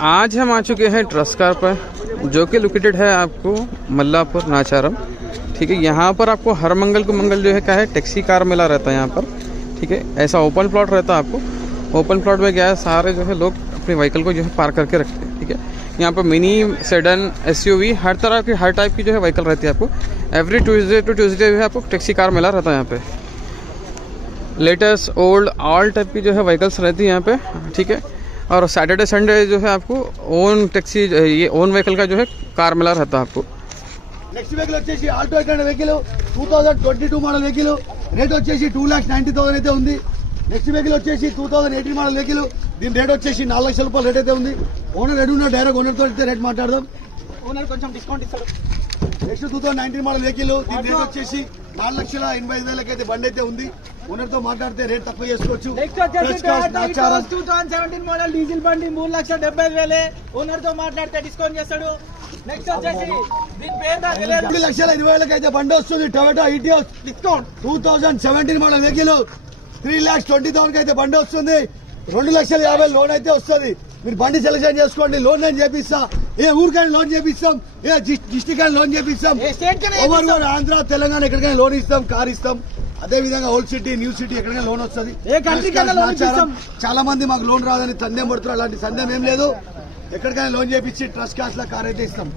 आज हम आ चुके हैं ट्रस्ट कार पर, जो कि लोकेटेड है आपको मल्लापुर नाचारम। ठीक है, यहाँ पर आपको हर मंगल को मंगल जो है क्या है टैक्सी कार मिला रहता है यहाँ पर। ठीक है, ऐसा ओपन प्लॉट रहता है आपको। ओपन प्लॉट में क्या है, सारे जो है लोग अपने व्हीकल को जो है पार्क करके रखते हैं। ठीक है, यहाँ पर मिनी, सेडन, एसयूवी, हर तरह की हर टाइप की जो है व्हीकल रहती है आपको। एवरी ट्यूसडे टू ट्यूसडे जो है आपको टैक्सी कार मिला रहता है यहाँ पे। लेटेस्ट, ओल्ड, ऑल टाइप की जो है व्हीकल्स रहती है यहाँ पे। ठीक है, और सैटरडे संडे जो है आपको ओन टैक्सी, ये ओन व्हीकल का जो है कार मिला रहता है आपको। నెక్స్ట్ వెహికల్ వచ్చేసి ఆల్టో ఎక్కడ వెహికల్ 2022 మోడల్ వెహికల్, రేట్ వచ్చేసి 2,90,000 అయితే ఉంది. నెక్స్ట్ వెహికల్ వచ్చేసి 2018 మోడల్ వెహికల్, దీని రేట్ వచ్చేసి 4 లక్షల రూపాయలు రేట్ అయితే ఉంది. ఓనర్ రెడీ ఉన్నా, డైరెక్ట్ ఓనర్ తో అయితే రేట్ మాట్లాడదాం. ఓనర్ కొంచెం డిస్కౌంట్ ఇస్తాడు. నెక్స్ట్ 2019 మోడల్ వెహికల్, దీని రేట్ వచ్చేసి 4,85,000 అయితే బండి అయితే ఉంది. ఓనర్ తో మాట్లాడితే రేట్ తక్కువ చేసుకోవచ్చు. నెక్స్ట్ వచ్చేసి 2017 మోడల్ డీజిల్ బండి 3,75,000, ఓనర్ తో మాట్లాడితే డిస్కౌంట్ చేస్తాడు. నెక్స్ట్ వచ్చేసి దీని పేరు 3,20,000 అయితే బండి వస్తుంది. Toyota Etios discount 2017 model vehicle 3,20,000 అయితే బండి వస్తుంది. 2,50,000 లోన్ అయితే వస్తుంది. మీరు బండి సెలెక్షన్ చేసుకోండి, లోన్ నేను చేపిస్తా. ఏ ఊరికైనా లోన్ చేపిస్తాం, ఏ డిస్ట్రిక్ట్ అయినా లోన్ చేపిస్తాం, ఓవర్ ఆంధ్ర తెలంగాణ ఎక్కడికైనా లోన్ ఇస్తాం, కార్ ఇస్తాం. అదే విధంగా ఓల్డ్ సిటీ, న్యూ సిటీ ఎక్కడికైనా లోన్ వస్తుంది. చాలా మంది మాకు లోన్ రాదని సందేహం పడుతున్నారు. అలాంటి సందేహం ఏం లేదు. ఎక్కడికైనా లోన్ చేపించి ట్రస్ట్ క్యాష్ లా కార్ అయితే ఇస్తాం.